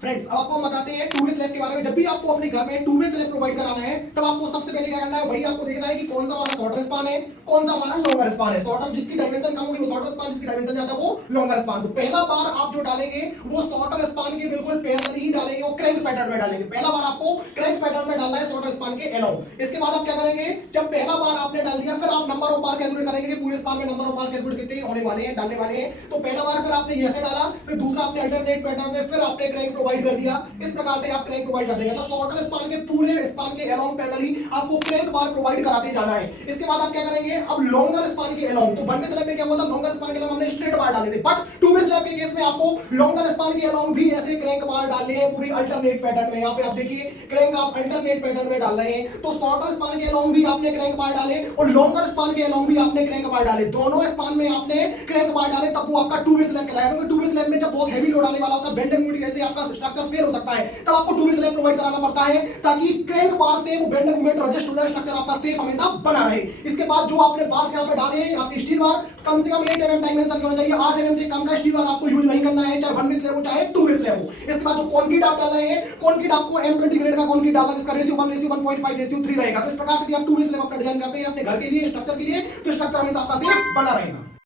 Friends अब आपको हम बताते हैं टू वे स्लैब के बारे में। जब भी आपको अपने घर में टू वे स्लैब प्रोवाइड कराना है तब आपको सबसे पहले क्या करना है, वही आपको देखना है कि कौन सा हमारा शॉर्टर स्पान है, कौन सा हमारा लॉन्गर स्पान है। शॉर्टर जिसकी डायमेंशन कम होगी वो शॉर्टर स्पान, जिसकी डायमेंशन ज्यादा वो लॉन्गर स्पान। तो पहला बार आप जो डालेंगे वो शॉर्टर स्पान के बिल्कुल पैरेलल ही डालेंगे, वो क्रैंक पैटर्न में डालेंगे। पहला बार आपको क्रैंक पैटर्न में डालना है शॉर्टर स्पान के अलाउ। इसके बाद आप क्या करेंगे, जब पहला बार आपने डाल दिया फिर आप नंबर ऑफ बार कैलकुलेट करेंगे कि पूरे स्पान में नंबर ऑफ बार कैलकुलेट कितने होने वाले हैं, डालने वाले हैं। तो पहला बार फिर आपने ऐसे डाला, फिर दूसरा आपने अल्टरनेट पैटर्न में, फिर आपने क्रैंक प्रोवाइड कर दिया। इस प्रकार से आप क्रैंक प्रोवाइड कर देंगे। तो शॉर्टर स्पान के पूरे स्पान के अलाउंग पैरेलली आपको क्रैंक बार प्रोवाइड कराते जाना है। इसके बाद आप क्या करेंगे, अब लॉन्गर स्पान के अलाउंग, तो वन वे स्लैब में क्या हुआ था, लॉन्गर स्पान के अलाउंग हमने स्ट्रेट बार डाले थे, बट टू वे स्लैब के केस में आपको लॉन्गर स्पान के अलाउंग भी ऐसे क्रैंक बार डालने हैं पूरी अल्टरनेट पैटर्न में। यहां पे आप देखिए क्रैंक आप अल्टरनेट पैटर्न में डाल रहे हैं। तो शॉर्टर स्पान के अलाउंग भी आपने क्रैंक बार डाले और लॉन्गर स्पान के अलाउंग भी आपने क्रैंक बार डाले। दोनों स्पान में आपने क्रैंक बार डाले, तब वो आपका टू वे स्लैब कहलाएगा। क्योंकि टू वे स्लैब में जब बहुत हेवी लोड आने वाला होता है, बेंडिंग मोमेंट कैसे आपका स्ट्रक्चर फेल हो सकता है, तब आपको टू वे स्लैब प्रोवाइड कराना पड़ता है ताकि क्रैंक बार से वो बेंडिंग मोमेंट रजिस्ट हो जाए, स्ट्रक्चर आपका सेफ हमेशा बना रहे। इसके बाद जो आपने बार यहां पे डाले हैं, आपके स्टील बार कम से कम 8 mm डायमेंशन का होना चाहिए। 8 mm से कम का स्टील बार आपको यूज नहीं करना है, चाहे वन वे स्लैब हो चाहे टू वे स्लैब हो। इसके बाद जो कंक्रीट आप डाल रहे हैं, कंक्रीट आपको M20 ग्रेड का कंक्रीट डालना, जिसका रेशियो 1:1.5:3 रहेगा। तो इस प्रकार से आप टू वे स्लैब अपना डिजाइन करते हैं अपने घर के लिए, स्ट्रक्चर के लिए, तो स्ट्रक्चर हमेशा आपका सेफ बना रहेगा।